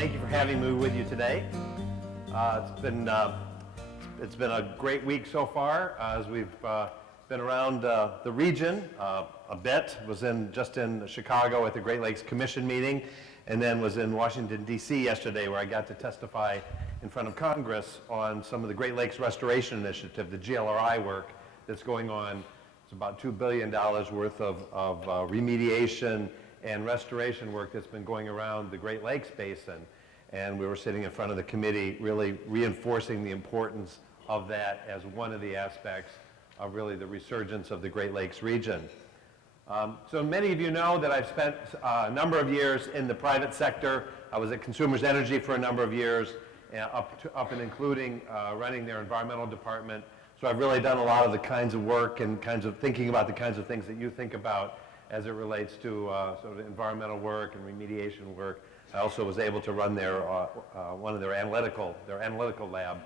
Thank you for having me with you today. It's been a great week so far as we've been around the region a bit. Was just in Chicago at the Great Lakes Commission meeting, and then was in Washington, D.C. yesterday, where I got to testify in front of Congress on some of the Great Lakes Restoration Initiative, the GLRI work that's going on. It's about $2 billion worth of remediation and restoration work that's been going around the Great Lakes Basin. And we were sitting in front of the committee really reinforcing the importance of that as one of the aspects of really the resurgence of the Great Lakes region. So many of you know that I've spent a number of years in the private sector. I was at Consumers Energy for a number of years, up and including running their environmental department. So I've really done a lot of the kinds of work and thinking about the kinds of things that you think about as it relates to sort of environmental work and remediation work. I also was able to run one of their analytical lab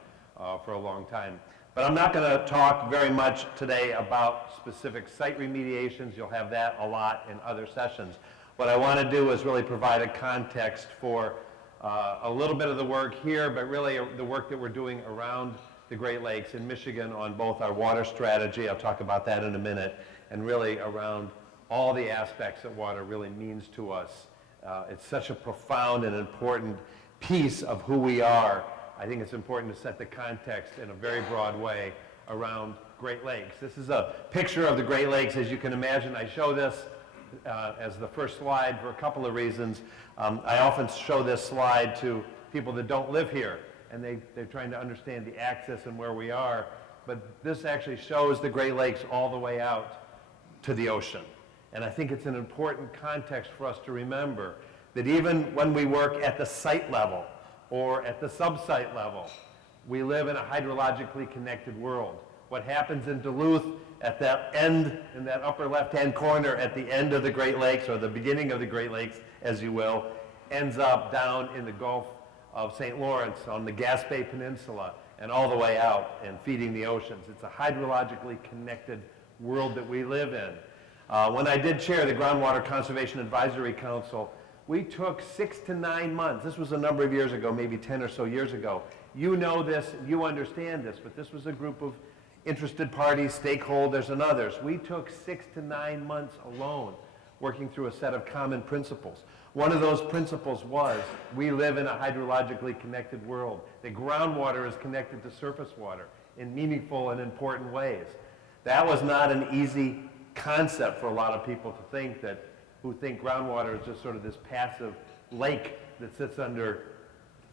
for a long time. But I'm not going to talk very much today about specific site remediations. You'll have that a lot in other sessions. What I want to do is really provide a context for a little bit of the work here, but really the work that we're doing around the Great Lakes in Michigan on both our water strategy, I'll talk about that in a minute, and really around all the aspects that water really means to us. It's such a profound and important piece of who we are. I think it's important to set the context in a very broad way around Great Lakes. This is a picture of the Great Lakes. As you can imagine, I show this as the first slide for a couple of reasons. I often show this slide to people that don't live here, and they're trying to understand the axis and where we are. But this actually shows the Great Lakes all the way out to the ocean. And I think it's an important context for us to remember that even when we work at the site level or at the sub-site level, we live in a hydrologically connected world. What happens in Duluth at that end, in that upper left-hand corner at the end of the Great Lakes, or the beginning of the Great Lakes, as you will, ends up down in the Gulf of St. Lawrence on the Gaspé Peninsula and all the way out and feeding the oceans. It's a hydrologically connected world that we live in. When I did chair the Groundwater Conservation Advisory Council, we took 6 to 9 months. This was a number of years ago, maybe 10 or so years ago. You know this, you understand this, but this was a group of interested parties, stakeholders, and others. We took 6 to 9 months alone working through a set of common principles. One of those principles was we live in a hydrologically connected world. The groundwater is connected to surface water in meaningful and important ways. That was not an easy concept for a lot of people to think, who think groundwater is just sort of this passive lake that sits under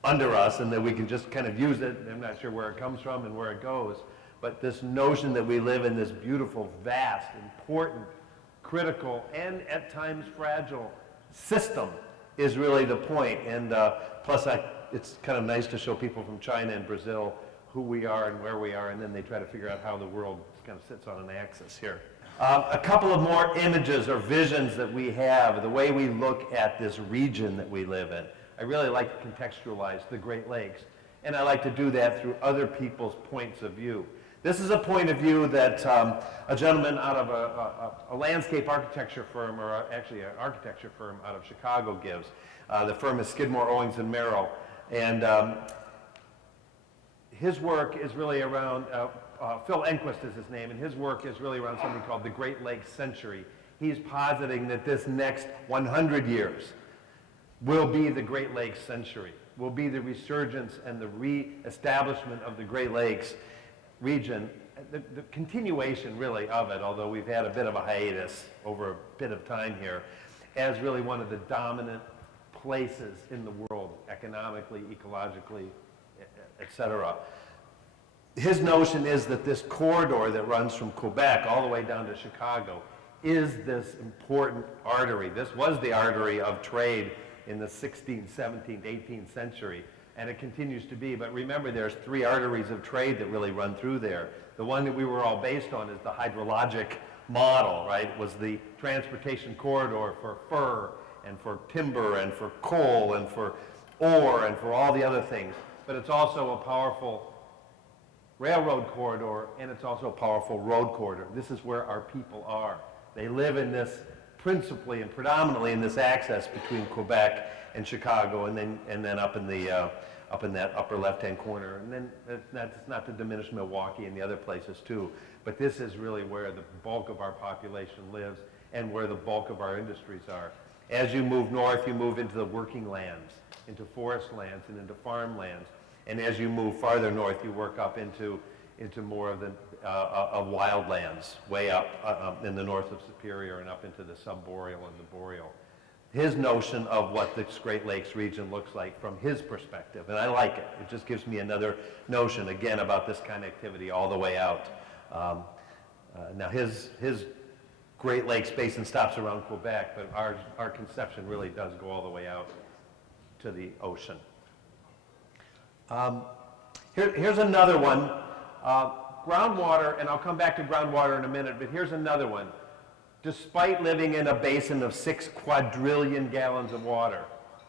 us and that we can just kind of use it. I'm not sure where it comes from and where it goes. But this notion that we live in this beautiful, vast, important, critical, and at times fragile system is really the point. And plus, it's kind of nice to show people from China and Brazil who we are and where we are, and then they try to figure out how the world kind of sits on an axis here. A couple of more images or visions that we have, the way we look at this region that we live in. I really like to contextualize the Great Lakes, and I like to do that through other people's points of view. This is a point of view that a gentleman out of a landscape architecture firm, or actually an architecture firm out of Chicago gives. The firm is Skidmore, Owings & Merrill, and his work is really around Phil Enquist is his name, and his work is really around something called the Great Lakes Century. He's positing that this next 100 years will be the Great Lakes Century, will be the resurgence and the re-establishment of the Great Lakes region, the continuation really of it, although we've had a bit of a hiatus over a bit of time here, as really one of the dominant places in the world, economically, ecologically, etc. His notion is that this corridor that runs from Quebec all the way down to Chicago is this important artery. This was the artery of trade in the 16th, 17th, 18th century, and it continues to be. But remember, there's 3 arteries of trade that really run through there. The one that we were all based on is the hydrologic model, right? It was the transportation corridor for fur and for timber and for coal and for ore and for all the other things. But it's also a powerful railroad corridor, and it's also a powerful road corridor. This is where our people are. They live in this principally and predominantly in this access between Quebec and Chicago, and then up in that upper left-hand corner. And then that's not to diminish Milwaukee and the other places too, but this is really where the bulk of our population lives and where the bulk of our industries are. As you move north, you move into the working lands, into forest lands and into farmlands. And as you move farther north, you work up into more of the of wildlands, way up in the north of Superior and up into the subboreal and the boreal. His notion of what this Great Lakes region looks like from his perspective, and I like it. It just gives me another notion, again, about this connectivity all the way out. Now his Great Lakes Basin stops around Quebec, but our conception really does go all the way out to the ocean. Here's another one. Groundwater, and I'll come back to groundwater in a minute, but here's another one. Despite living in a basin of 6 quadrillion gallons of water,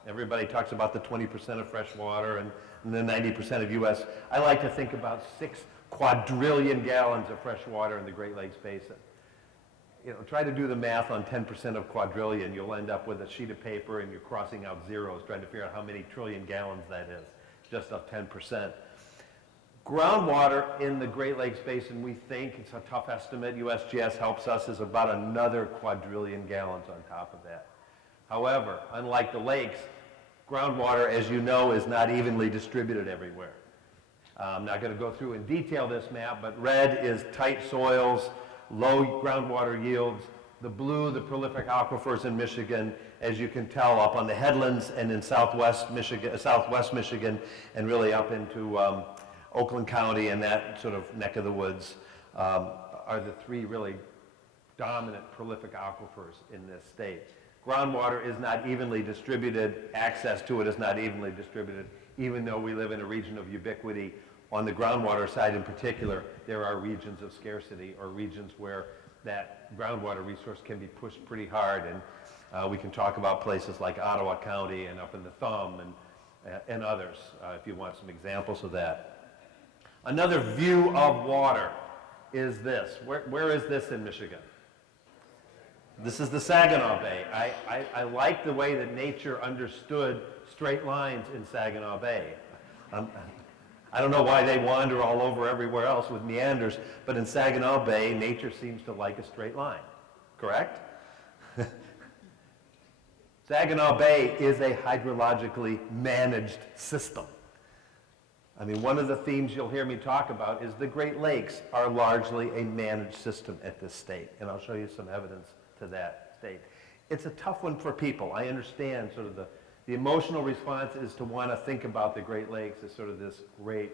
everybody talks about the 20% of fresh water and the 90% of U.S. I like to think about 6 quadrillion gallons of fresh water in the Great Lakes Basin. You know, try to do the math on 10% of quadrillion. You'll end up with a sheet of paper and you're crossing out zeros, trying to figure out how many trillion gallons that is, just of 10%. Groundwater in the Great Lakes Basin, we think, it's a tough estimate, USGS helps us, is about another quadrillion gallons on top of that. However, unlike the lakes, groundwater, as you know, is not evenly distributed everywhere. I'm not going to go through in detail this map, but red is tight soils, low groundwater yields. The blue, the prolific aquifers in Michigan, as you can tell, up on the headlands and in southwest Michigan, and really up into Oakland County and that sort of neck of the woods are the 3 really dominant prolific aquifers in this state. Groundwater is not evenly distributed. Access to it is not evenly distributed. Even though we live in a region of ubiquity, on the groundwater side in particular, there are regions of scarcity or regions where that groundwater resource can be pushed pretty hard. And we can talk about places like Ottawa County and up in the Thumb and others if you want some examples of that. Another view of water is this. Where is this in Michigan? This is the Saginaw Bay. I like the way that nature understood straight lines in Saginaw Bay. I don't know why they wander all over everywhere else with meanders, but in Saginaw Bay, nature seems to like a straight line, correct? Saginaw Bay is a hydrologically managed system. I mean, one of the themes you'll hear me talk about is the Great Lakes are largely a managed system at this state, and I'll show you some evidence to that state. It's a tough one for people. I understand sort of the emotional response is to want to think about the Great Lakes as sort of this great,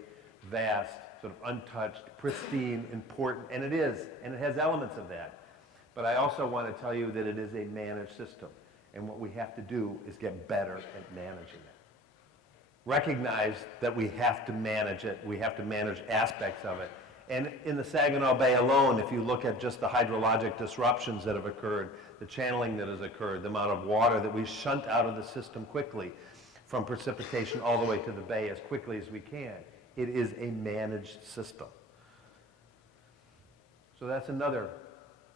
vast, sort of untouched, pristine, important, and it is, and it has elements of that. But I also want to tell you that it is a managed system, and what we have to do is get better at managing it. Recognize that we have to manage it, we have to manage aspects of it. And in the Saginaw Bay alone, if you look at just the hydrologic disruptions that have occurred, the channeling that has occurred, the amount of water that we shunt out of the system quickly, from precipitation all the way to the bay as quickly as we can, it is a managed system. So that's another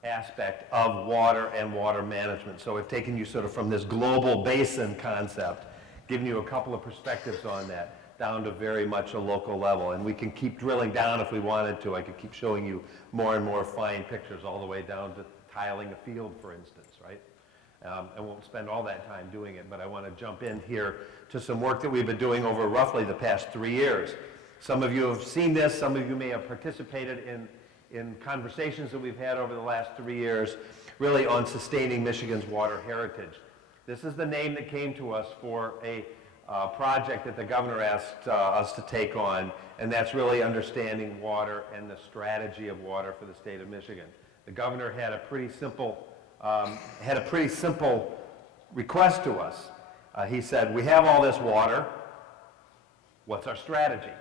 aspect of water and water management. So I've taken you sort of from this global basin concept, giving you a couple of perspectives on that, down to very much a local level. And we can keep drilling down if we wanted to. I could keep showing you more and more fine pictures all the way down to tiling a field, for instance, right? I won't spend all that time doing it, but I want to jump in here to some work that we've been doing over roughly the past 3 years. Some of you have seen this, some of you may have participated in conversations that we've had over the last 3 years, really on sustaining Michigan's water heritage. This is the name that came to us for a project that the governor asked us to take on, and that's really understanding water and the strategy of water for the state of Michigan. The governor had a pretty simple request to us. He said, we have all this water, what's our strategy?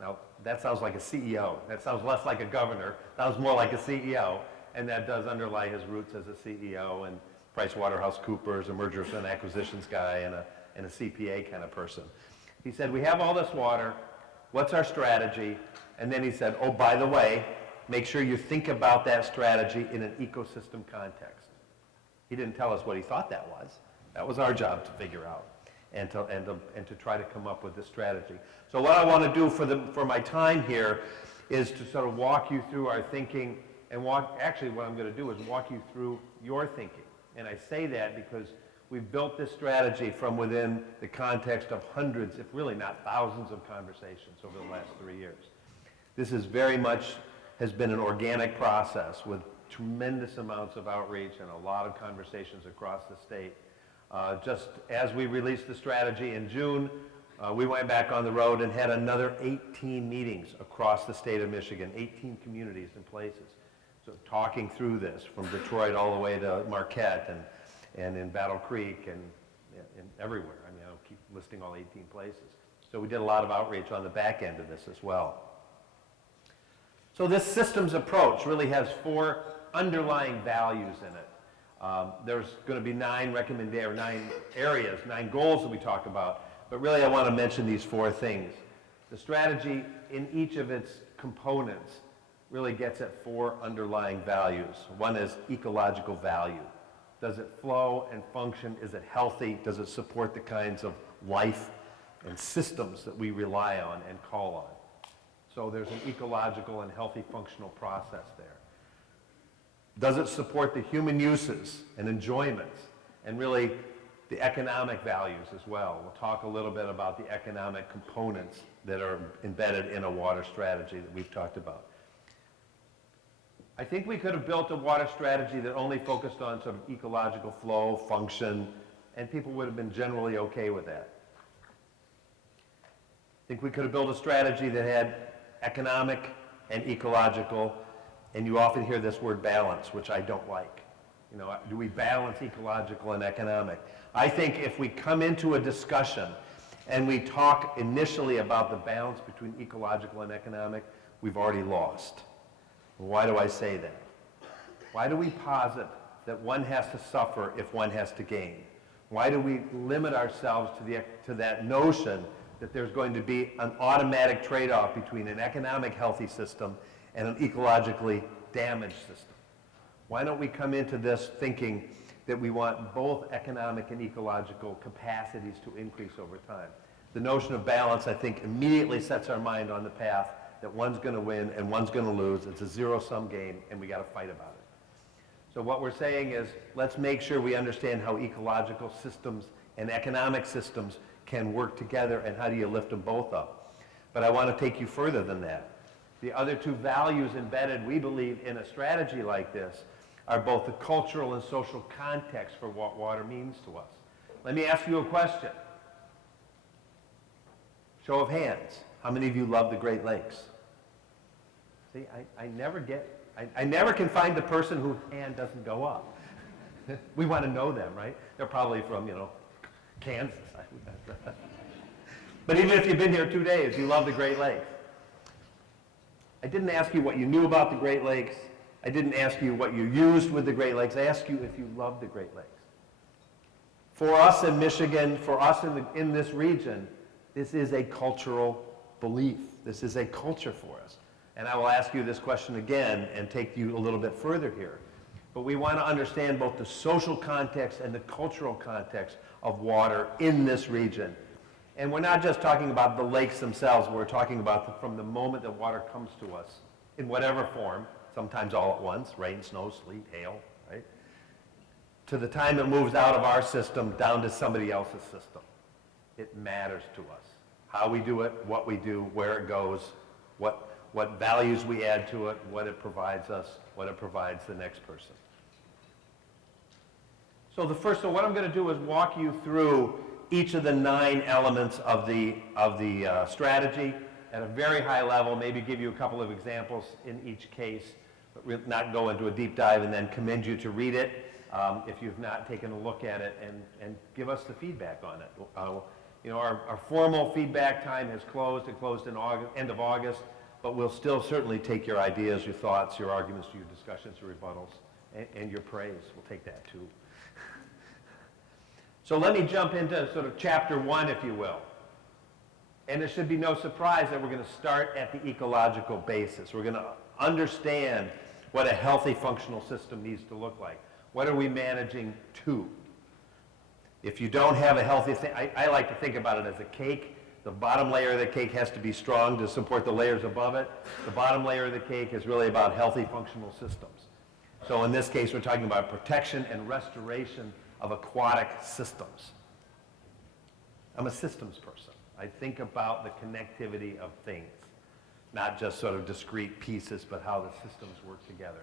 Now, that sounds like a CEO. That sounds less like a governor. Sounds more like a CEO, and that does underlie his roots as a CEO and PricewaterhouseCoopers, a mergers and acquisitions guy, and a CPA kind of person. He said, we have all this water, what's our strategy? And then he said, oh, by the way, make sure you think about that strategy in an ecosystem context. He didn't tell us what he thought that was. That was our job to figure out and to try to come up with this strategy. So what I want to do for my time here is to sort of walk you through our thinking and actually what I'm going to do is walk you through your thinking. And I say that because we've built this strategy from within the context of hundreds, if really not thousands, of conversations over the last 3 years. This is very much has been an organic process with tremendous amounts of outreach and a lot of conversations across the state. Just as we released the strategy in June, we went back on the road and had another 18 meetings across the state of Michigan, 18 communities and places. So talking through this from Detroit all the way to Marquette and in Battle Creek and everywhere. I mean, I'll keep listing all 18 places. So we did a lot of outreach on the back end of this as well. So this systems approach really has 4 underlying values in it. There's going to be 9 areas, 9 goals that we talk about, but really I want to mention these 4 things. The strategy in each of its components really gets at 4 underlying values. One is ecological value. Does it flow and function? Is it healthy? Does it support the kinds of life and systems that we rely on and call on? So there's an ecological and healthy functional process there. Does it support the human uses and enjoyments and really the economic values as well? We'll talk a little bit about the economic components that are embedded in a water strategy that we've talked about. I think we could have built a water strategy that only focused on sort of ecological flow, function, and people would have been generally okay with that. I think we could have built a strategy that had economic and ecological, and you often hear this word balance, which I don't like. You know, do we balance ecological and economic? I think if we come into a discussion and we talk initially about the balance between ecological and economic, we've already lost. Why do I say that? Why do we posit that one has to suffer if one has to gain? Why do we limit ourselves to that notion that there's going to be an automatic trade-off between an economic healthy system and an ecologically damaged system? Why don't we come into this thinking that we want both economic and ecological capacities to increase over time? The notion of balance, I think, immediately sets our mind on the path that one's going to win and one's going to lose. It's a zero-sum game, and we got to fight about it. So what we're saying is, let's make sure we understand how ecological systems and economic systems can work together, and how do you lift them both up. But I want to take you further than that. The other 2 values embedded, we believe, in a strategy like this are both the cultural and social context for what water means to us. Let me ask you a question. Show of hands. How many of you love the Great Lakes? See, I never can find the person whose hand doesn't go up. We want to know them, right? They're probably from, Kansas. But even if you've been here 2 days, you love the Great Lakes. I didn't ask you what you knew about the Great Lakes. I didn't ask you what you used with the Great Lakes. I asked you if you love the Great Lakes. For us in Michigan, for us in this region, this is a cultural belief. This is a culture for us. And I will ask you this question again and take you a little bit further here. But we want to understand both the social context and the cultural context of water in this region. And we're not just talking about the lakes themselves. We're talking about from the moment that water comes to us in whatever form, sometimes all at once, rain, snow, sleet, hail, right? To the time it moves out of our system down to somebody else's system. It matters to us. How we do it, what we do, where it goes, what values we add to it, what it provides us, what it provides the next person. So what I'm going to do is walk you through each of the 9 elements of the strategy at a very high level, maybe give you a couple of examples in each case, but not go into a deep dive, and then commend you to read it if you've not taken a look at it, and give us the feedback on it. Our formal feedback time has closed. It closed in end of August, but we'll still certainly take your ideas, your thoughts, your arguments, your discussions, your rebuttals, and your praise. We'll take that too. So let me jump into sort of chapter 1, if you will. And it should be no surprise that we're going to start at the ecological basis. We're going to understand what a healthy functional system needs to look like. What are we managing to? If you don't have a healthy thing, I like to think about it as a cake. The bottom layer of the cake has to be strong to support the layers above it. The bottom layer of the cake is really about healthy functional systems. So in this case, we're talking about protection and restoration of aquatic systems. I'm a systems person. I think about the connectivity of things, not just sort of discrete pieces, but how the systems work together.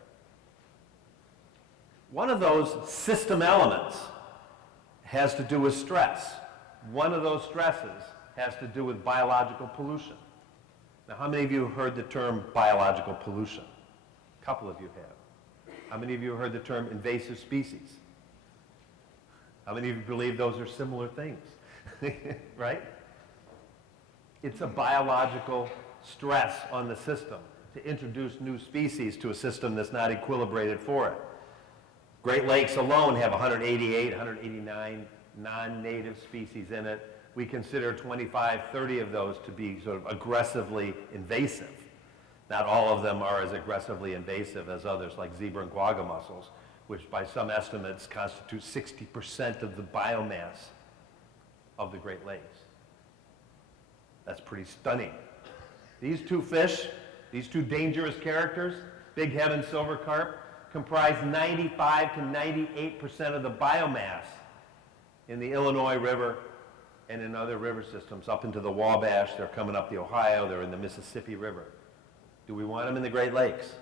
One of those system elements has to do with stress. One of those stresses has to do with biological pollution. Now, how many of you have heard the term biological pollution? A couple of you have. How many of you have heard the term invasive species? How many of you believe those are similar things? Right? It's a biological stress on the system to introduce new species to a system that's not equilibrated for it. Great Lakes alone have 188, 189 non-native species in it. We consider 25, 30 of those to be sort of aggressively invasive. Not all of them are as aggressively invasive as others, like zebra and quagga mussels, which by some estimates constitute 60% of the biomass of the Great Lakes. That's pretty stunning. These two fish, these two dangerous characters, bighead and silver carp, comprise 95 to 98% of the biomass in the Illinois River and in other river systems. Up into the Wabash, they're coming up the Ohio, they're in the Mississippi River. Do we want them in the Great Lakes?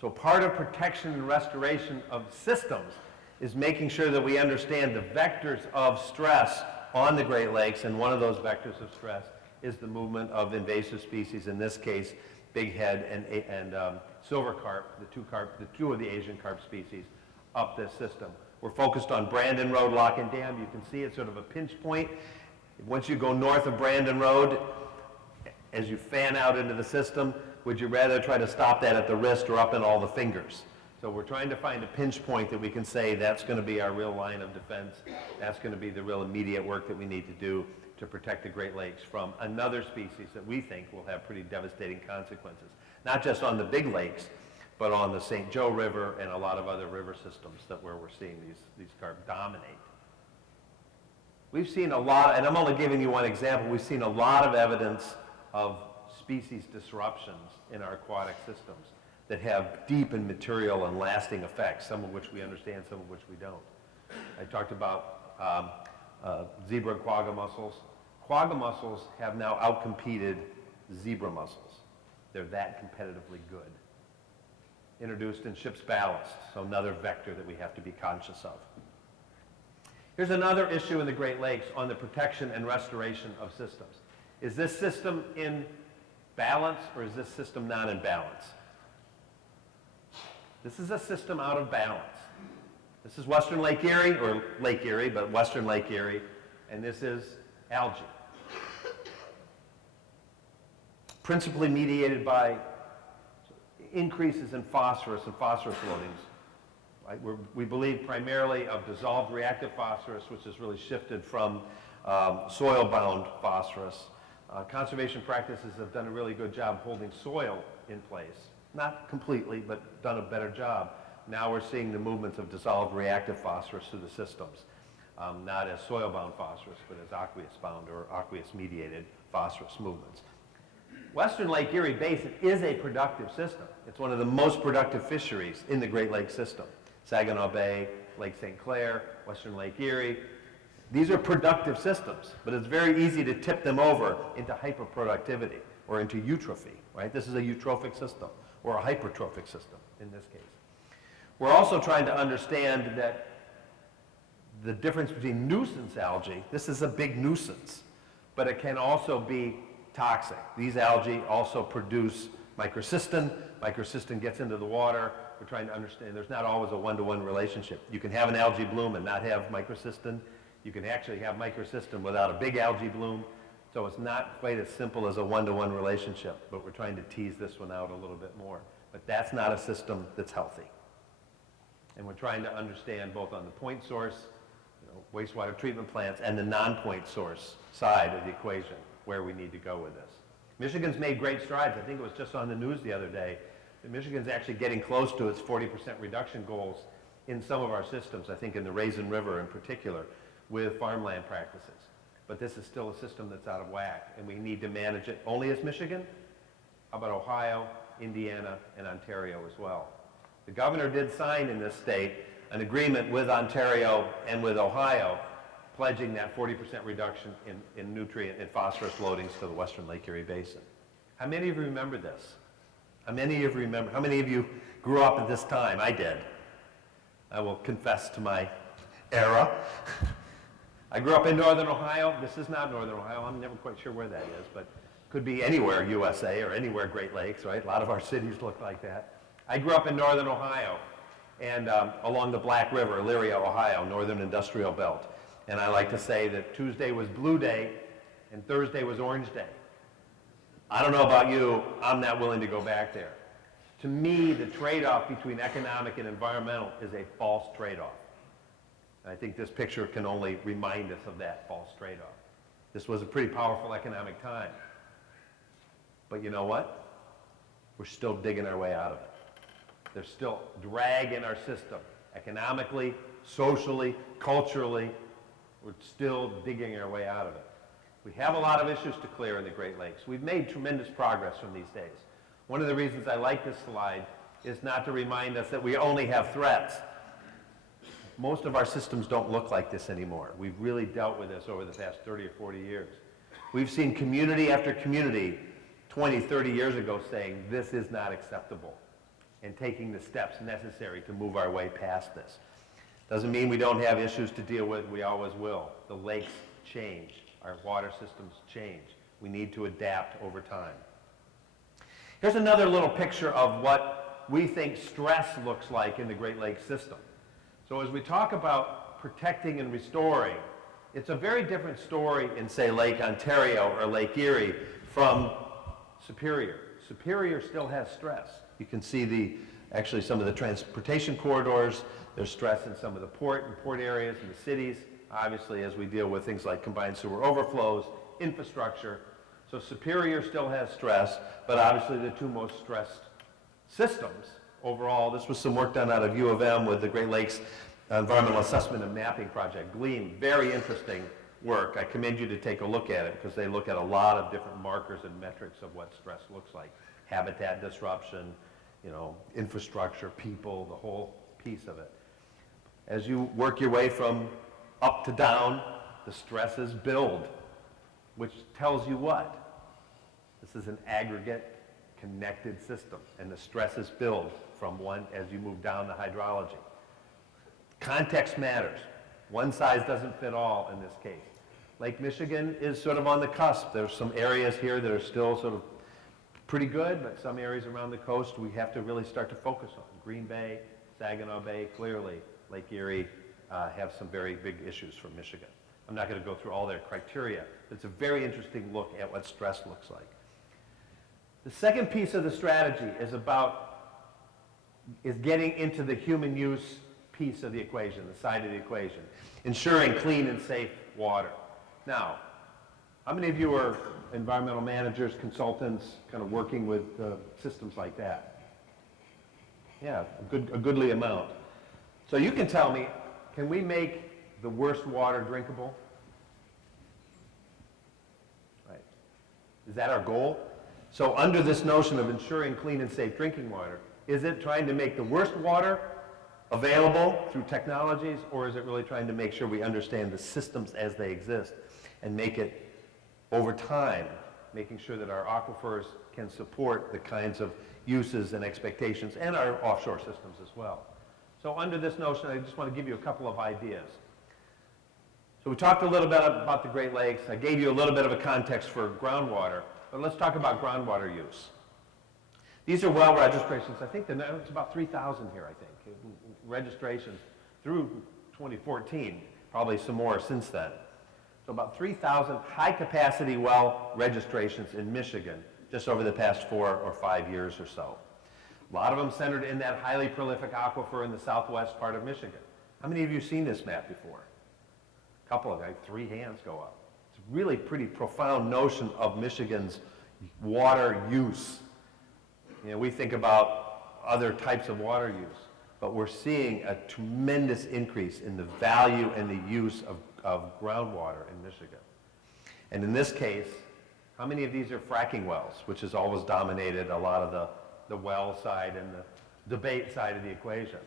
So part of protection and restoration of systems is making sure that we understand the vectors of stress on the Great Lakes, and one of those vectors of stress is the movement of invasive species, in this case, bighead and silver carp, the two of the Asian carp species, up this system. We're focused on Brandon Road Lock and Dam. You can see it's sort of a pinch point. Once you go north of Brandon Road, as you fan out into the system, would you rather try to stop that at the wrist or up in all the fingers? So we're trying to find a pinch point that we can say that's going to be our real line of defense. That's going to be the real immediate work that we need to do to protect the Great Lakes from another species that we think will have pretty devastating consequences. Not just on the big lakes, but on the St. Joe River and a lot of other river systems where we're seeing these carp dominate. We've seen a lot, and I'm only giving you one example, we've seen a lot of evidence of species disruptions in our aquatic systems that have deep and material and lasting effects, some of which we understand, some of which we don't. I talked about zebra and quagga mussels. Quagga mussels have now outcompeted zebra mussels. They're that competitively good. Introduced in ship's ballast, so another vector that we have to be conscious of. Here's another issue in the Great Lakes on the protection and restoration of systems. Is this system in balance or is this system not in balance? This is a system out of balance. This is Western Lake Erie, or Lake Erie, but Western Lake Erie, and this is algae. Principally mediated by increases in phosphorus and phosphorus loadings. Right? We believe primarily of dissolved reactive phosphorus, which has really shifted from soil-bound phosphorus. Conservation practices have done a really good job holding soil in place. Not completely, but done a better job. Now we're seeing the movements of dissolved reactive phosphorus through the systems, not as soil-bound phosphorus, but as aqueous-bound or aqueous-mediated phosphorus movements. Western Lake Erie Basin is a productive system. It's one of the most productive fisheries in the Great Lakes system. Saginaw Bay, Lake St. Clair, Western Lake Erie. These are productive systems, but it's very easy to tip them over into hyperproductivity or into eutrophy, right? This is a eutrophic system or a hypertrophic system in this case. We're also trying to understand that the difference between nuisance algae, this is a big nuisance, but it can also be toxic. These algae also produce microcystin. Microcystin gets into the water. We're trying to understand there's not always a one-to-one relationship. You can have an algae bloom and not have microcystin. You can actually have microcystin without a big algae bloom. So it's not quite as simple as a one-to-one relationship, but we're trying to tease this one out a little bit more. But that's not a system that's healthy. And we're trying to understand both on the point source, wastewater treatment plants, and the non-point source side of the equation where we need to go with this. Michigan's made great strides. I think it was just on the news the other day. Michigan's actually getting close to its 40% reduction goals in some of our systems, I think in the Raisin River in particular, with farmland practices. But this is still a system that's out of whack, and we need to manage it only as Michigan. How about Ohio, Indiana, and Ontario as well? The governor did sign in this state an agreement with Ontario and with Ohio, pledging that 40% reduction in nutrient and phosphorus loadings to the Western Lake Erie Basin. How many of you remember this? How many of you grew up at this time? I did. I will confess to my era. I grew up in northern Ohio. This is not northern Ohio. I'm never quite sure where that is, but could be anywhere USA or anywhere Great Lakes, right? A lot of our cities look like that. I grew up in northern Ohio and along the Black River, Erie, Ohio, northern industrial belt. And I like to say that Tuesday was blue day and Thursday was orange day. I don't know about you, I'm not willing to go back there. To me, the trade-off between economic and environmental is a false trade-off. I think this picture can only remind us of that false trade-off. This was a pretty powerful economic time. But you know what? We're still digging our way out of it. There's still drag in our system. Economically, socially, culturally, we're still digging our way out of it. We have a lot of issues to clear in the Great Lakes. We've made tremendous progress from these days. One of the reasons I like this slide is not to remind us that we only have threats. Most of our systems don't look like this anymore. We've really dealt with this over the past 30 or 40 years. We've seen community after community 20, 30 years ago saying this is not acceptable and taking the steps necessary to move our way past this. Doesn't mean we don't have issues to deal with. We always will. The lakes change. Our water systems change. We need to adapt over time. Here's another little picture of what we think stress looks like in the Great Lakes system. So as we talk about protecting and restoring, it's a very different story in, say, Lake Ontario or Lake Erie from Superior. Superior still has stress. You can see actually some of the transportation corridors. There's stress in some of the port areas in the cities, obviously, as we deal with things like combined sewer overflows, infrastructure. So Superior still has stress, but obviously the two most stressed systems overall. This was some work done out of U of M with the Great Lakes Environmental Assessment and Mapping Project, GLEAM. Very interesting work. I commend you to take a look at it because they look at a lot of different markers and metrics of what stress looks like. Habitat disruption, infrastructure, people, the whole piece of it. As you work your way from up to down, the stresses build, which tells you what? This is an aggregate connected system, and the stresses build from one as you move down the hydrology. Context matters. One size doesn't fit all in this case. Lake Michigan is sort of on the cusp. There's some areas here that are still sort of pretty good, but some areas around the coast we have to really start to focus on. Green Bay, Saginaw Bay, clearly Lake Erie have some very big issues for Michigan. I'm not going to go through all their criteria, but it's a very interesting look at what stress looks like. The second piece of the strategy is getting into the human use piece of the equation, the side of the equation, ensuring clean and safe water. Now, how many of you are environmental managers, consultants, kind of working with systems like that? Yeah, a goodly amount. So you can tell me, can we make the worst water drinkable? Right. Is that our goal? So under this notion of ensuring clean and safe drinking water, is it trying to make the worst water available through technologies, or is it really trying to make sure we understand the systems as they exist and make it over time, making sure that our aquifers can support the kinds of uses and expectations and our offshore systems as well? So under this notion, I just want to give you a couple of ideas. So we talked a little bit about the Great Lakes. I gave you a little bit of a context for groundwater, but let's talk about groundwater use. These are well registrations. I think it's about 3,000 here, I think, registrations through 2014, probably some more since then. So about 3,000 high-capacity well registrations in Michigan just over the past 4 or 5 years or so. A lot of them centered in that highly prolific aquifer in the southwest part of Michigan. How many of you have seen this map before? A couple of, like 3 hands go up. It's a really pretty profound notion of Michigan's water use. We think about other types of water use. But we're seeing a tremendous increase in the value and the use of groundwater in Michigan. And in this case, how many of these are fracking wells, which has always dominated a lot of the well side and the debate side of the equation?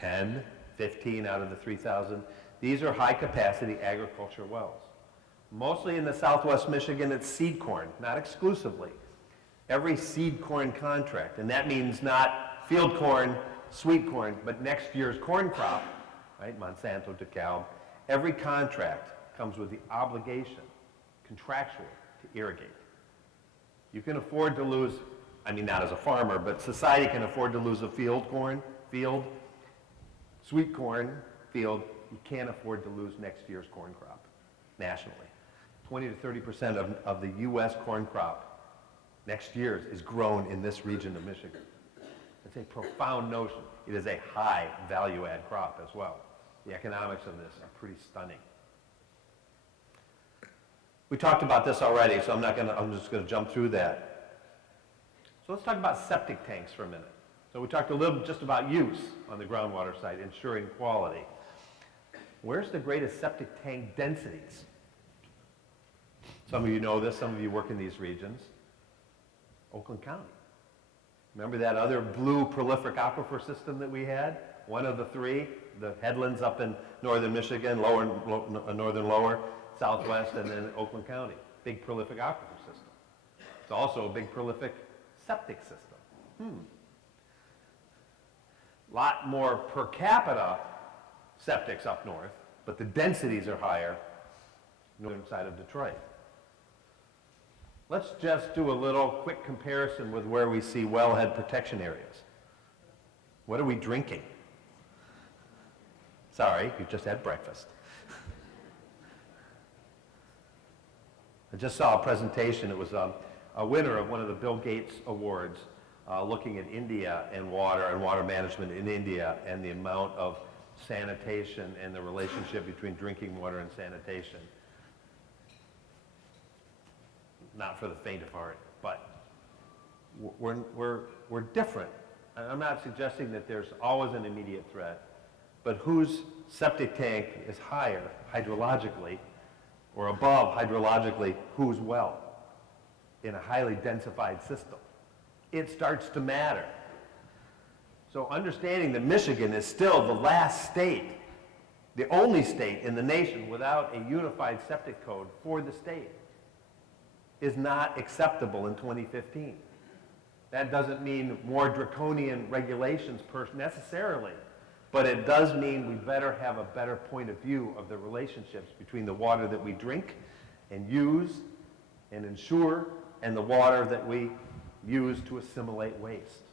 10, 15 out of the 3,000. These are high-capacity agriculture wells. Mostly in the southwest Michigan, it's seed corn, not exclusively. Every seed corn contract, and that means not field corn, sweet corn, but next year's corn crop, right, Monsanto, DeKalb, every contract comes with the obligation, contractually, to irrigate. You can afford to lose, I mean not as a farmer, but society can afford to lose a field, sweet corn field. You can't afford to lose next year's corn crop nationally. 20 to 30% of the U.S. corn crop next year's is grown in this region of Michigan. It's a profound notion. It is a high value add crop as well. The economics of this are pretty stunning. We talked about this already, so I'm just gonna jump through that. So let's talk about septic tanks for a minute. So we talked a little just about use on the groundwater side, ensuring quality. Where's the greatest septic tank densities? Some of you know this, some of you work in these regions. Oakland County. Remember that other blue prolific aquifer system that we had? One of the three, the headlands up in northern Michigan, northern lower, southwest, and then Oakland County. Big prolific aquifer system. It's also a big prolific septic system. Lot more per capita septics up north, but the densities are higher northern side of Detroit. Let's just do a little quick comparison with where we see wellhead protection areas. What are we drinking? Sorry, you just had breakfast. I just saw a presentation. It was a winner of one of the Bill Gates Awards looking at India and water management in India and the amount of sanitation and the relationship between drinking water and sanitation. Not for the faint of heart, but we're different. I'm not suggesting that there's always an immediate threat, but whose septic tank is higher hydrologically or above hydrologically whose well in a highly densified system? It starts to matter. So understanding that Michigan is still the last state, the only state in the nation without a unified septic code for the state, is not acceptable in 2015. That doesn't mean more draconian regulations necessarily, but it does mean we better have a better point of view of the relationships between the water that we drink and use and insure and the water that we use to assimilate waste.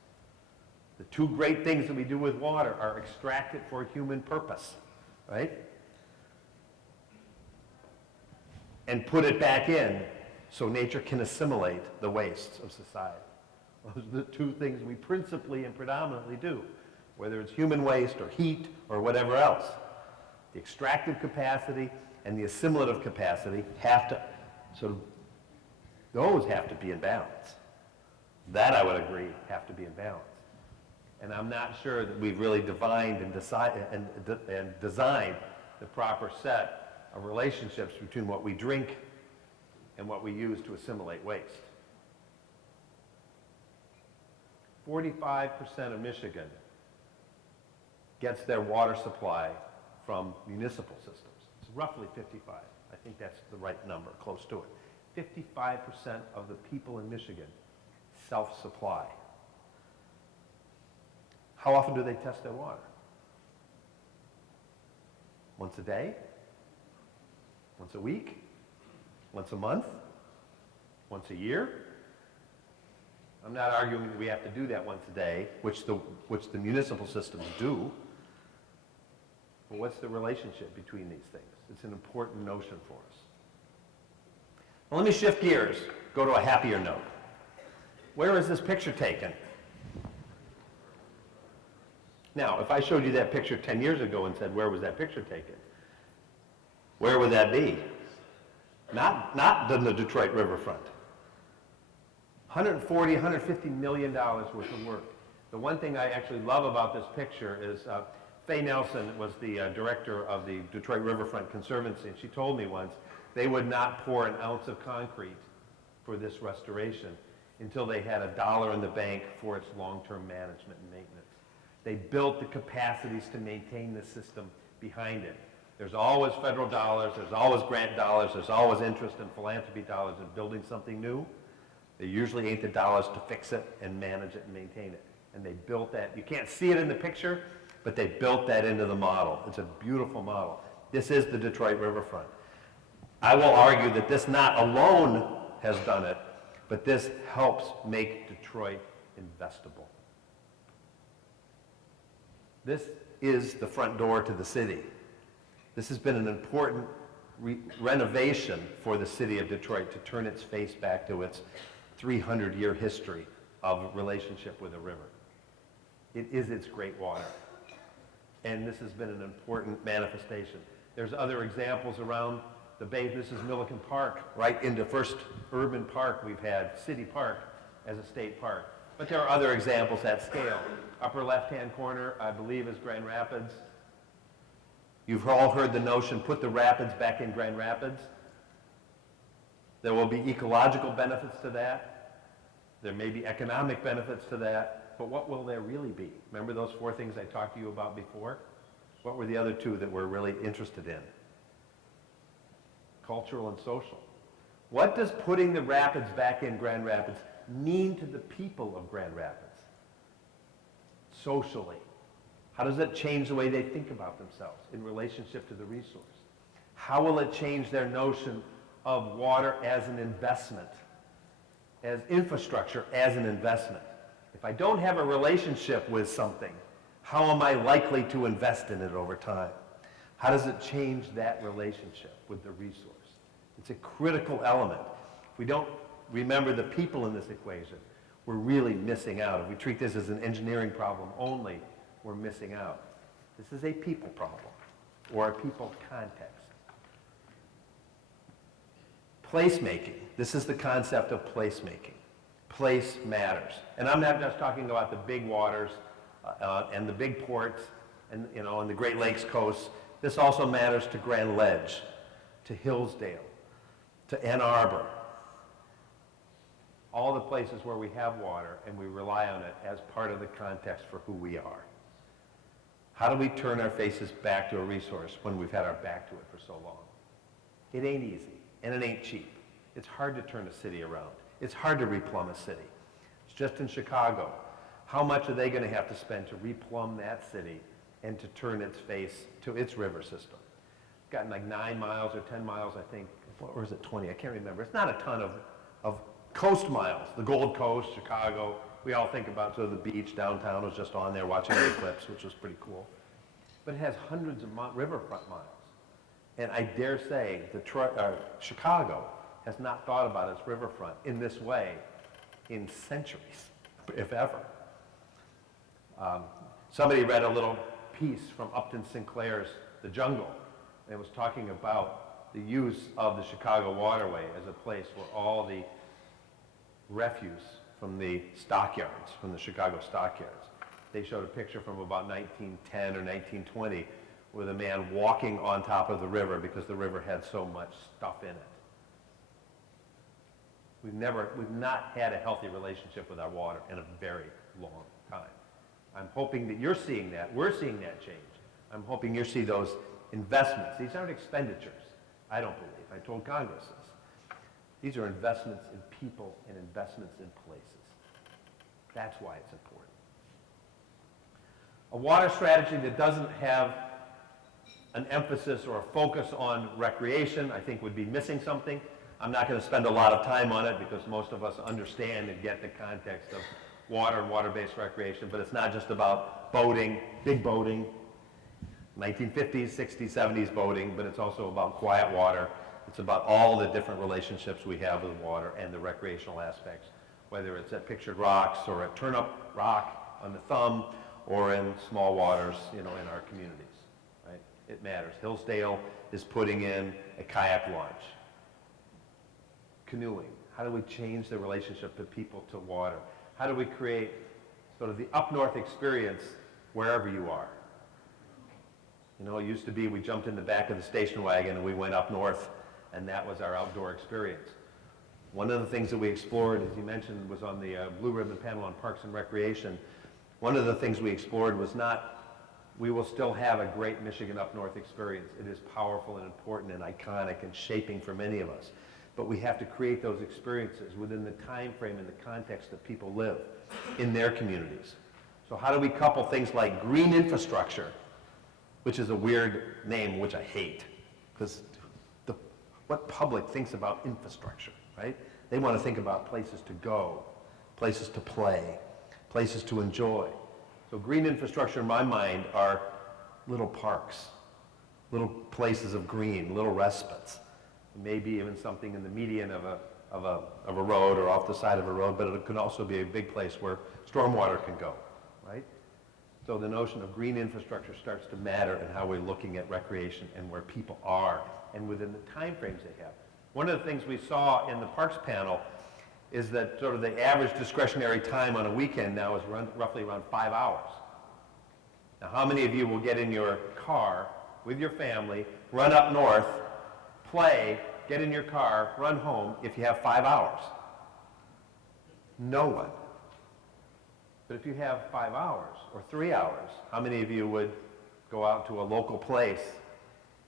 The two great things that we do with water are extract it for a human purpose, right? And put it back in so nature can assimilate the wastes of society. Those are the two things we principally and predominantly do, whether it's human waste or heat or whatever else. The extractive capacity and the assimilative capacity have to those have to be in balance. That, I would agree, have to be in balance. And I'm not sure that we've really defined and designed the proper set of relationships between what we drink and what we use to assimilate waste. 45% of Michigan gets their water supply from municipal systems. It's roughly 55. I think that's the right number, close to it. 55% of the people in Michigan self-supply. How often do they test their water? Once a day? Once a week? Once a month? Once a year? I'm not arguing that we have to do that once a day, which the municipal systems do. But what's the relationship between these things? It's an important notion for us. Well, let me shift gears, go to a happier note. Where is this picture taken? Now, if I showed you that picture 10 years ago and said, where was that picture taken? Where would that be? Not in the Detroit riverfront. $140, $150 million worth of work. The one thing I actually love about this picture is Faye Nelson was the director of the Detroit Riverfront Conservancy, and she told me once they would not pour an ounce of concrete for this restoration until they had $1 in the bank for its long-term management and maintenance. They built the capacities to maintain the system behind it. There's always federal dollars, there's always grant dollars, there's always interest and philanthropy dollars in building something new. There usually ain't the dollars to fix it and manage it and maintain it. And they built that. You can't see it in the picture, but they built that into the model. It's a beautiful model. This is the Detroit Riverfront. I will argue that this not alone has done it, but this helps make Detroit investable. This is the front door to the city. This has been an important renovation for the city of Detroit to turn its face back to its 300-year history of relationship with the river. It is its great water. And this has been an important manifestation. There's other examples around the Basin. This is Milliken Park, right into first urban park we've had, City Park, as a state park. But there are other examples at scale. Upper left-hand corner, I believe, is Grand Rapids. You've all heard the notion, put the rapids back in Grand Rapids. There will be ecological benefits to that. There may be economic benefits to that. But what will there really be? Remember those 4 things I talked to you about before? What were the other 2 that we're really interested in? Cultural and social. What does putting the rapids back in Grand Rapids mean to the people of Grand Rapids? Socially. How does it change the way they think about themselves in relationship to the resource? How will it change their notion of water as an investment, as infrastructure as an investment? If I don't have a relationship with something, how am I likely to invest in it over time? How does it change that relationship with the resource? It's a critical element. If we don't remember the people in this equation, we're really missing out. If we treat this as an engineering problem only, we're missing out. This is a people problem or a people context. Placemaking. This is the concept of placemaking. Place matters. And I'm not just talking about the big waters and the big ports and, and the Great Lakes coast. This also matters to Grand Ledge, to Hillsdale, to Ann Arbor. All the places where we have water and we rely on it as part of the context for who we are. How do we turn our faces back to a resource when we've had our back to it for so long? It ain't easy, and it ain't cheap. It's hard to turn a city around. It's hard to replumb a city. It's just in Chicago. How much are they going to have to spend to replumb that city and to turn its face to its river system? It's gotten like 9 miles or 10 miles, I think. Or is it 20? I can't remember. It's not a ton of coast miles. The Gold Coast, Chicago. We all think about sort of the beach downtown. I was just on there watching the eclipse, which was pretty cool. But it has hundreds of riverfront miles. And I dare say Chicago has not thought about its riverfront in this way in centuries, if ever. Somebody read a little piece from Upton Sinclair's The Jungle, and it was talking about the use of the Chicago waterway as a place where all the refuse from the stockyards, from the Chicago stockyards. They showed a picture from about 1910 or 1920 with a man walking on top of the river because the river had so much stuff in it. We've not had a healthy relationship with our water in a very long time. I'm hoping that you're seeing that. We're seeing that change. I'm hoping you see those investments. These aren't expenditures, I don't believe. I told Congress this. These are investments in people and investments in places. That's why it's important. A water strategy that doesn't have an emphasis or a focus on recreation, I think, would be missing something. I'm not going to spend a lot of time on it because most of us understand and get the context of water and water-based recreation, but it's not just about boating, big boating, 1950s, 60s, 70s boating, but it's also about quiet water. It's about all the different relationships we have with water and the recreational aspects, whether it's at Pictured Rocks or at Turnip Rock on the Thumb or in small waters, in our communities, right? It matters. Hillsdale is putting in a kayak launch. Canoeing. How do we change the relationship of people to water? How do we create sort of the up north experience wherever you are. You know, it used to be we jumped in the back of the station wagon and we went up north, and that was our outdoor experience. One of the things that we explored, as you mentioned, was on the Blue Ribbon panel on Parks and Recreation. One of the things we explored was not, we will still have a great Michigan up north experience. It is powerful and important and iconic and shaping for many of us. But we have to create those experiences within the time frame and the context that people live in their communities. So how do we couple things like green infrastructure, which is a weird name, which I hate, because what public thinks about infrastructure, right? They want to think about places to go, places to play, places to enjoy. So green infrastructure in my mind are little parks, little places of green, little respites. Maybe even something in the median of a road or off the side of a road, but it can also be a big place where stormwater can go, right? So the notion of green infrastructure starts to matter in how we're looking at recreation and where people are and within the time frames they have. One of the things we saw in the Parks panel is that sort of the average discretionary time on a weekend now is roughly around 5 hours. Now, how many of you will get in your car with your family, run up north, play, get in your car, run home if you have 5 hours? No one. But if you have 5 hours or 3 hours, how many of you would go out to a local place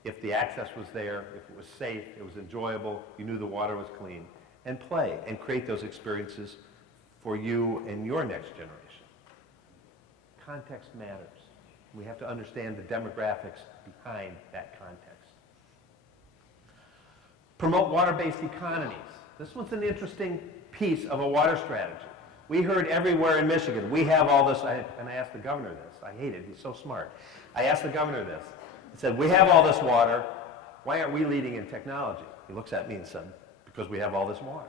if the access was there, if it was safe, it was enjoyable, you knew the water was clean, and play and create those experiences for you and your next generation? Context matters. We have to understand the demographics behind that context. Promote water-based economies. This one's an interesting piece of a water strategy. We heard everywhere in Michigan, we have all this, and I asked the governor this. I hate it, he's so smart. I asked the governor this. I said, we have all this water, why aren't we leading in technology? He looks at me and said, because we have all this water.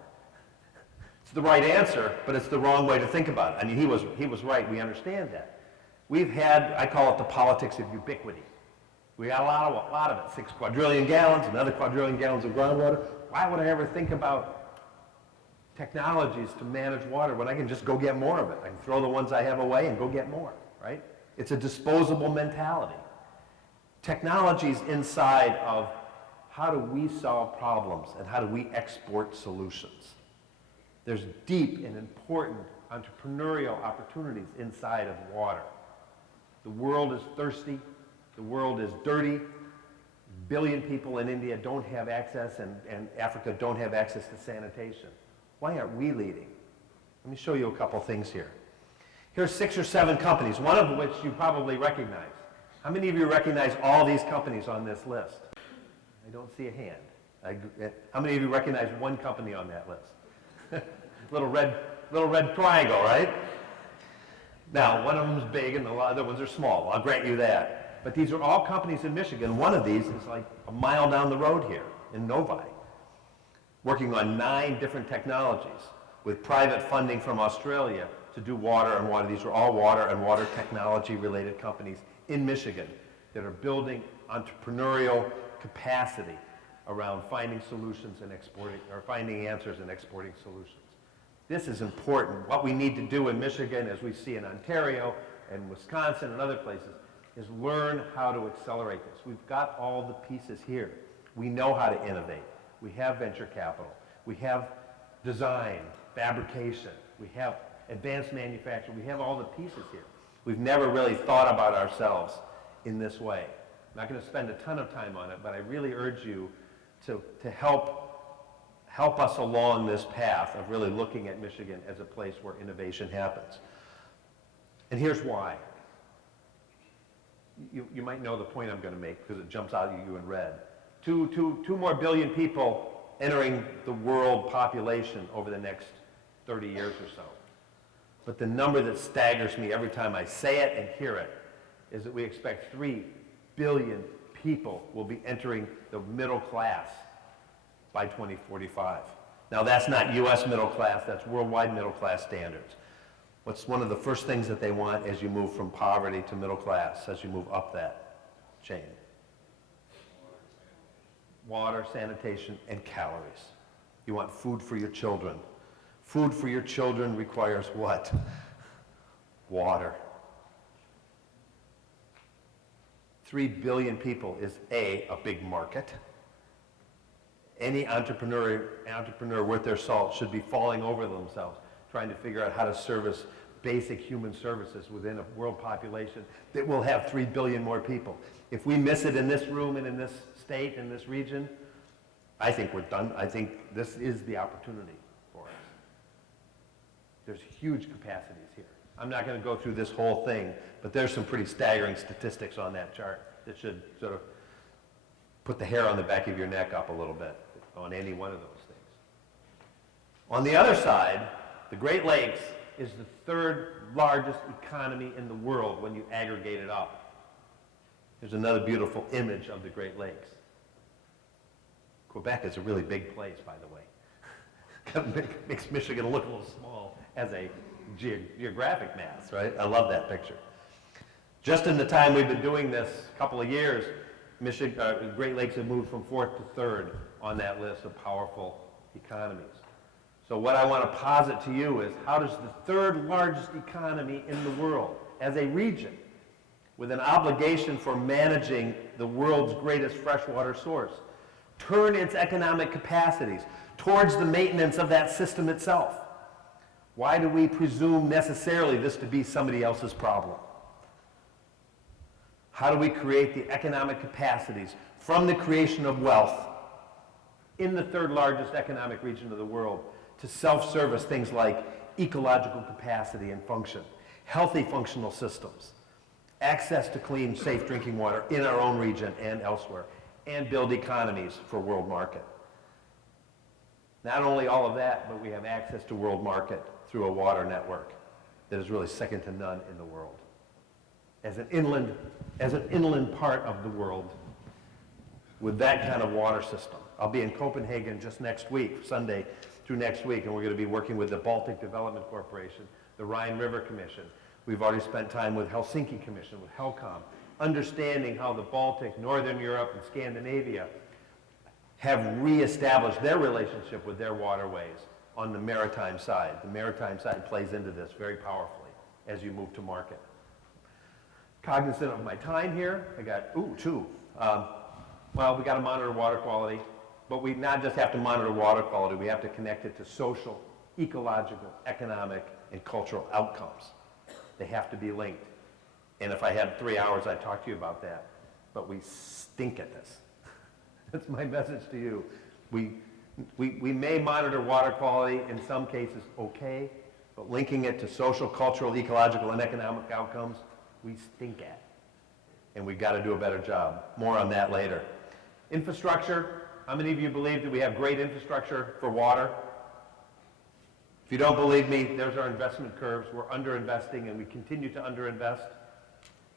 It's the right answer, but it's the wrong way to think about it. I mean, he was right, we understand that. We've had, I call it the politics of ubiquity. We got a lot of it, 6 quadrillion gallons, another quadrillion gallons of groundwater. Why would I ever think about technologies to manage water when I can just go get more of it? I can throw the ones I have away and go get more, right? It's a disposable mentality. Technologies inside of how do we solve problems and how do we export solutions. There's deep and important entrepreneurial opportunities inside of water. The world is thirsty. The world is dirty. A billion people in India don't have access, and Africa don't have access to sanitation. Why aren't we leading? Let me show you a couple things here. Here's 6 or 7 companies, one of which you probably recognize. How many of you recognize all these companies on this list? I don't see a hand. How many of you recognize one company on that list? little red triangle, right? Now, one of them is big and the other ones are small. I'll grant you that. But these are all companies in Michigan. One of these is like a mile down the road here in Novi, working on 9 different technologies with private funding from Australia to do water and water. These are all water and water technology related companies in Michigan that are building entrepreneurial capacity around finding solutions and exporting, or finding answers and exporting solutions. This is important. What we need to do in Michigan, as we see in Ontario and Wisconsin and other places, is learn how to accelerate this. We've got all the pieces here. We know how to innovate. We have venture capital. We have design, fabrication. We have advanced manufacturing. We have all the pieces here. We've never really thought about ourselves in this way. I'm not going to spend a ton of time on it, but I really urge you to help us along this path of really looking at Michigan as a place where innovation happens. And here's why. You might know the point I'm going to make because it jumps out at you in red. 2 more billion people entering the world population over the next 30 years or so. But the number that staggers me every time I say it and hear it is that we expect 3 billion people will be entering the middle class by 2045. Now that's not US middle class, that's worldwide middle class standards. What's one of the first things that they want as you move from poverty to middle class, as you move up that chain? Water, sanitation, and calories. You want food for your children. Food for your children requires what? Water. 3 billion people is a big market. Any entrepreneur worth their salt should be falling over themselves, trying to figure out how to service basic human services within a world population that will have 3 billion more people. If we miss it in this room and in this state, in this region, I think we're done. I think this is the opportunity for us. There's huge capacities here. I'm not going to go through this whole thing, but there's some pretty staggering statistics on that chart that should sort of put the hair on the back of your neck up a little bit on any one of those things. On the other side, the Great Lakes is the third largest economy in the world when you aggregate it up. There's another beautiful image of the Great Lakes. Quebec is a really big place, by the way. Kind of makes Michigan look a little small as a geographic mass, right? I love that picture. Just in the time we've been doing this, a couple of years, Great Lakes have moved from 4th to 3rd on that list of powerful economies. So what I want to posit to you is, how does the 3rd largest economy in the world, as a region, with an obligation for managing the world's greatest freshwater source, turn its economic capacities towards the maintenance of that system itself? Why do we presume necessarily this to be somebody else's problem? How do we create the economic capacities from the creation of wealth in the 3rd largest economic region of the world to self-service things like ecological capacity and function, healthy functional systems, access to clean, safe drinking water in our own region and elsewhere, and build economies for world market? Not only all of that, but we have access to world market through a water network that is really second to none in the world. As an inland part of the world, with that kind of water system. I'll be in Copenhagen just next week, Sunday through next week, and we're going to be working with the Baltic Development Corporation, the Rhine River Commission. We've already spent time with Helsinki Commission, with HELCOM, understanding how the Baltic, Northern Europe, and Scandinavia have reestablished their relationship with their waterways on the maritime side. The maritime side plays into this very powerfully as you move to market. Cognizant of my time here, I got, two. Well, we got to monitor water quality, but we not just have to monitor water quality, we have to connect it to social, ecological, economic, and cultural outcomes. They have to be linked. And if I had 3 hours, I'd talk to you about that. But we stink at this. That's my message to you. We may monitor water quality in some cases okay, but linking it to social, cultural, ecological, and economic outcomes, we stink at. And we've got to do a better job. More on that later. Infrastructure. How many of you believe that we have great infrastructure for water? If you don't believe me, there's our investment curves. We're underinvesting, and we continue to underinvest,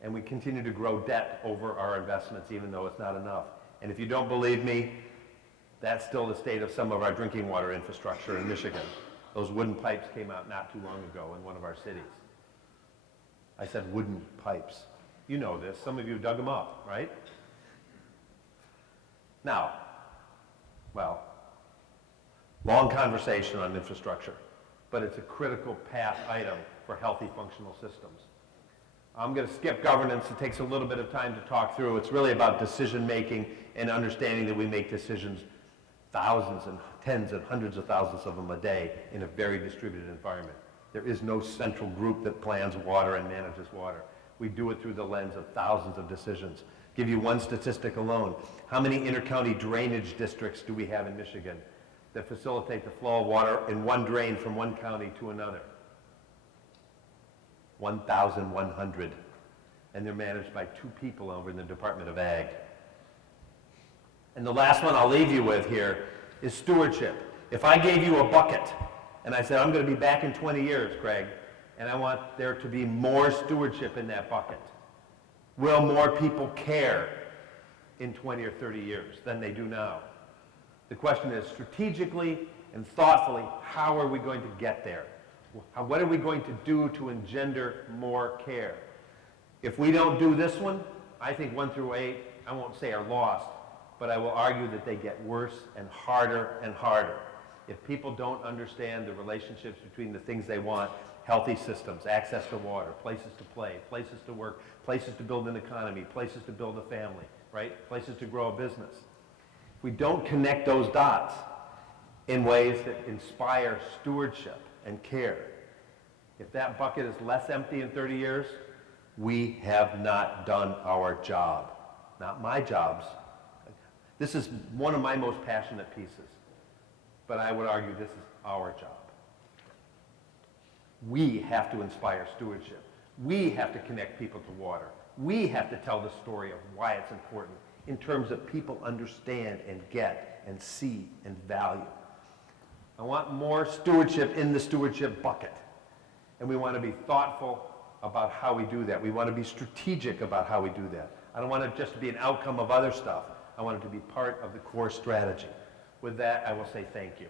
and we continue to grow debt over our investments, even though it's not enough. And if you don't believe me, that's still the state of some of our drinking water infrastructure in Michigan. Those wooden pipes came out not too long ago in one of our cities. I said wooden pipes. You know this. Some of you dug them up, right? Now, well, long conversation on infrastructure, but it's a critical path item for healthy functional systems. I'm going to skip governance. It takes a little bit of time to talk through. It's really about decision making and understanding that we make decisions, thousands and tens and hundreds of thousands of them a day in a very distributed environment. There is no central group that plans water and manages water. We do it through the lens of thousands of decisions. Give you one statistic alone. How many intercounty drainage districts do we have in Michigan that facilitate the flow of water in one drain from one county to another? 1,100. And they're managed by 2 people over in the Department of Ag. And the last one I'll leave you with here is stewardship. If I gave you a bucket and I said, I'm going to be back in 20 years, Craig, and I want there to be more stewardship in that bucket, will more people care in 20 or 30 years than they do now? The question is, strategically and thoughtfully, how are we going to get there? What are we going to do to engender more care? If we don't do this one, I think 1 through 8, I won't say are lost, but I will argue that they get worse and harder and harder. If people don't understand the relationships between the things they want, healthy systems, access to water, places to play, places to work, places to build an economy, places to build a family, right? Places to grow a business. If we don't connect those dots in ways that inspire stewardship and care, if that bucket is less empty in 30 years, we have not done our job. Not my jobs. This is one of my most passionate pieces, but I would argue this is our job. We have to inspire stewardship. We have to connect people to water. We have to tell the story of why it's important in terms of people understand and get and see and value. I want more stewardship in the stewardship bucket. And we want to be thoughtful about how we do that. We want to be strategic about how we do that. I don't want it just to be an outcome of other stuff. I want it to be part of the core strategy. With that, I will say thank you.